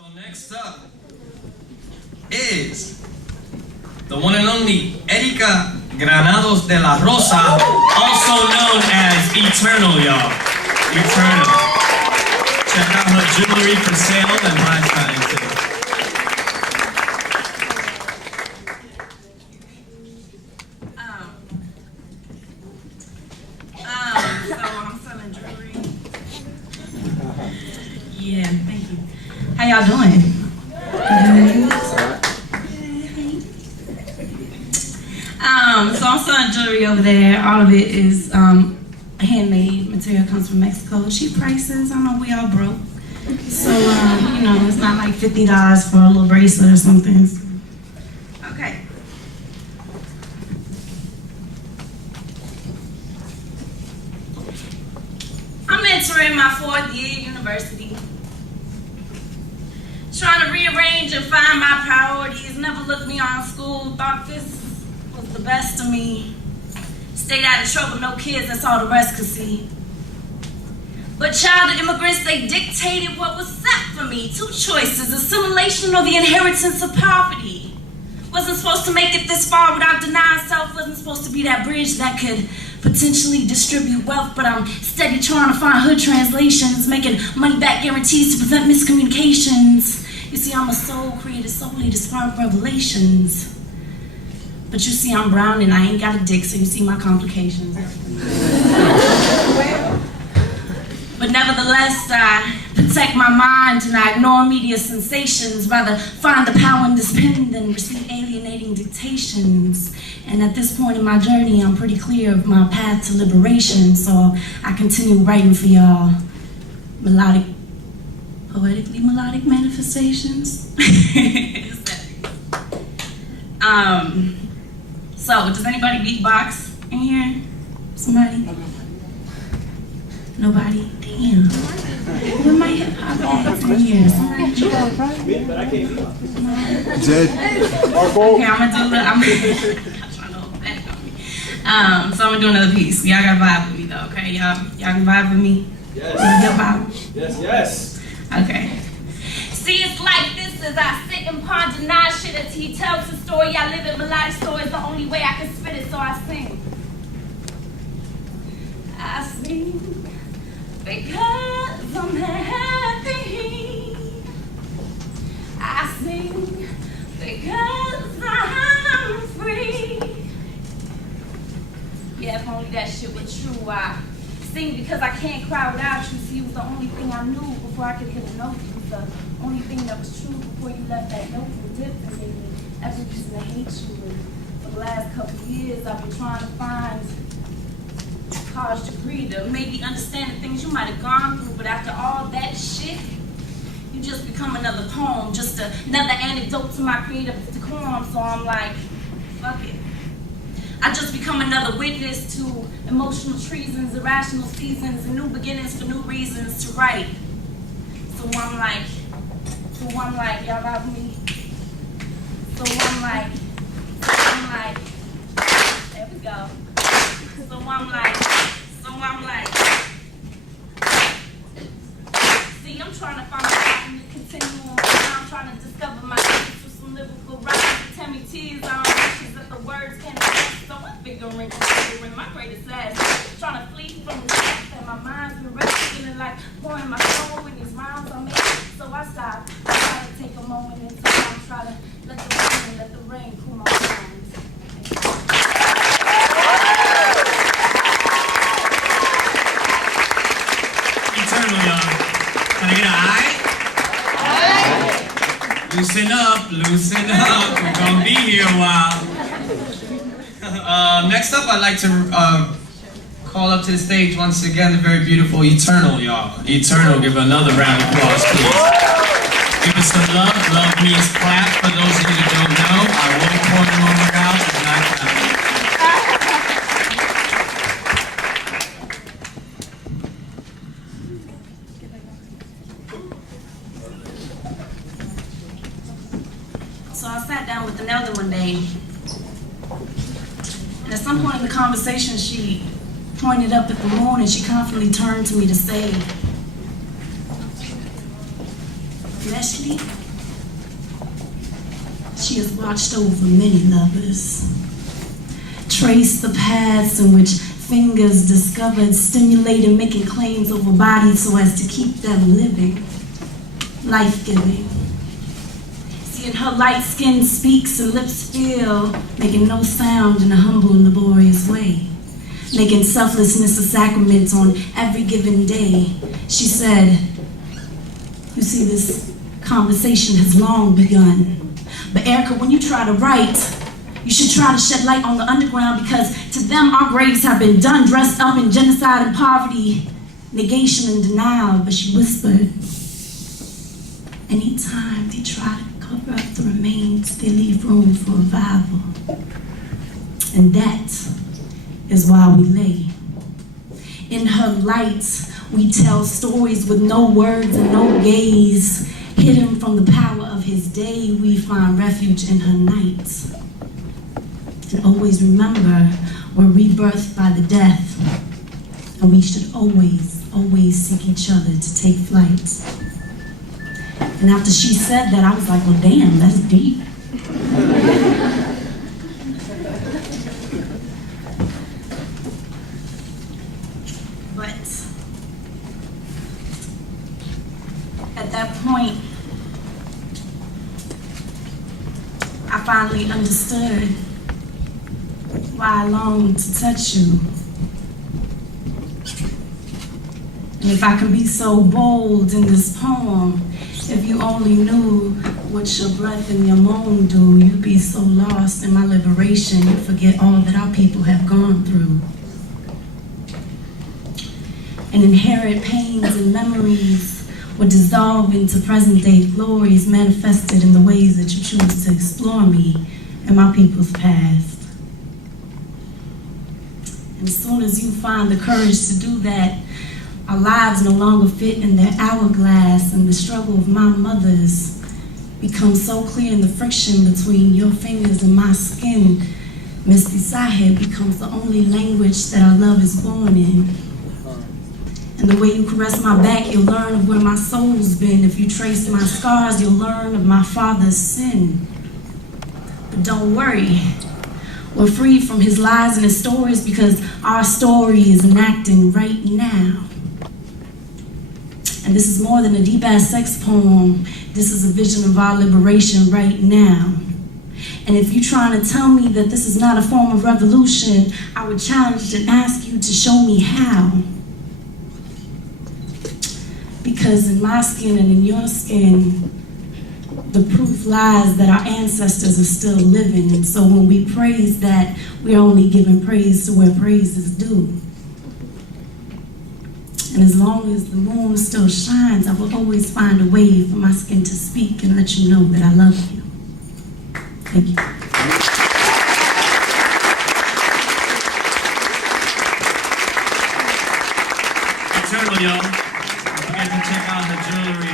So next up is the one and only Erica Granados de la Rosa, also known as Eternal, y'all. Eternal. Check out her jewelry for sale and buy something too. So I'm selling jewelry. Yeah, thank you. How y'all doing? So I'm selling jewelry over there. All of it is handmade material, comes from Mexico. Cheap prices. I know we all broke. So, you know, it's not like $50 for a little bracelet or something. Okay. I'm entering my 4th year at university. Trying to rearrange and find my priorities. Never looked beyond school. Thought this was the best of me. Stayed out of trouble, no kids, that's all the rest could see. But child immigrants, they dictated what was set for me. 2 choices, assimilation or the inheritance of poverty. Wasn't supposed to make it this far without denying self. Wasn't supposed to be that bridge that could potentially distribute wealth, but I'm steady trying to find hood translations, making money back guarantees to prevent miscommunications. You see, I'm a soul created solely to spark revelations. But you see, I'm brown and I ain't got a dick, so you see my complications. But nevertheless, I protect my mind and I ignore media sensations. Rather find the power in this pen than receive alienating dictations. And at this point in my journey, I'm pretty clear of my path to liberation. So I continue writing for y'all poetically melodic manifestations. So does anybody beatbox in here? Somebody? Nobody? Damn. Where my hip hop ads in here? Somebody? But I can't beatbox. Okay, I'm gonna do so I'm gonna do another piece. Y'all gotta vibe with me though, okay? Y'all can vibe with me? Yes. Hip hop? Yes. Okay. See, it's like this as I sit and ponder nine shit as he tells the story. I live it, melodic story is the only way I can spit it, so I sing. I sing because I'm happy. I sing because I'm free. Yeah, if only that shit were true. I sing because I can't cry without you. See, it was the only thing I knew before I could hit a note. It was the only thing that was true before you left that note for different. Made me ever used to hate you. And for the last couple of years, I've been trying to find college degree to maybe understand the things you might have gone through. But after all that shit, you just become another poem, just another anecdote to my creative decorum. So I'm like, fuck it. I just become another witness to emotional treasons, irrational seasons, and new beginnings for new reasons to write. So I'm like, y'all got me? So I'm like, there we go. So I'm like, see, I'm trying to find myself in the continuum. I'm trying to discover my gifts with some lyrical rhymes. Tell me tears on wishes that the words can't express. So I'm figuring my greatest ass. Trying to flee from the fact that my mind's been resting, feeling like pouring my soul in these rhymes I make. So I stop. I try to take a moment and time. Try to let the rain cool my minds. Eternal, y'all. Can I get an eye? Loosen up, loosen up. We're gonna be here a while. Next up, I'd like to call up to the stage once again the very beautiful Eternal, y'all. Eternal, give another round of applause, please. Give us some love. Love means clap. For those of you that don't know, I will pour them over your house and not clap. So I sat down with an elder one day, and at some point in the conversation, she pointed up at the moon and she confidently turned to me to say, Meztli, she has watched over many lovers, traced the paths in which fingers discovered, stimulating, making claims over bodies so as to keep them living, life-giving. Seeing her light skin speaks and lips feel, making no sound in a humble and laborious way, making selflessness a sacrament on every given day. She said, you see, this conversation has long begun. But Erica, when you try to write, you should try to shed light on the underground, because to them our graves have been done, dressed up in genocide and poverty, negation and denial. But she whispered, anytime they try to cover up the remains, they leave room for revival. And that is why we lay. In her light, we tell stories with no words and no gaze. Hidden from the power of his day, we find refuge in her night. And always remember, we're rebirthed by the death, and we should always, always seek each other to take flight. And after she said that, I was like, well, damn, that's deep. But at that point, I finally understood why I longed to touch you. And if I can be so bold in this poem, if you only knew what your breath and your moan do, you'd be so lost in my liberation, you'd forget all that our people have gone through. And inherent pains and memories would dissolve into present-day glories manifested in the ways that you choose to explore me and my people's past. And as soon as you find the courage to do that, our lives no longer fit in their hourglass, and the struggle of my mothers becomes so clear in the friction between your fingers and my skin. Meztli Sahib becomes the only language that our love is born in. And the way you caress my back, you'll learn of where my soul's been. If you trace my scars, you'll learn of my father's sin. But don't worry, we're free from his lies and his stories, because our story is enacting right now. And this is more than a deep-ass sex poem. This is a vision of our liberation right now. And if you're trying to tell me that this is not a form of revolution, I would challenge and ask you to show me how. Because in my skin and in your skin, the proof lies that our ancestors are still living. And so when we praise that, we're only giving praise to where praise is due. And as long as the moon still shines, I will always find a way for my skin to speak and let you know that I love you. Thank you. Eternal, y'all. Don't forget to check out the jewelry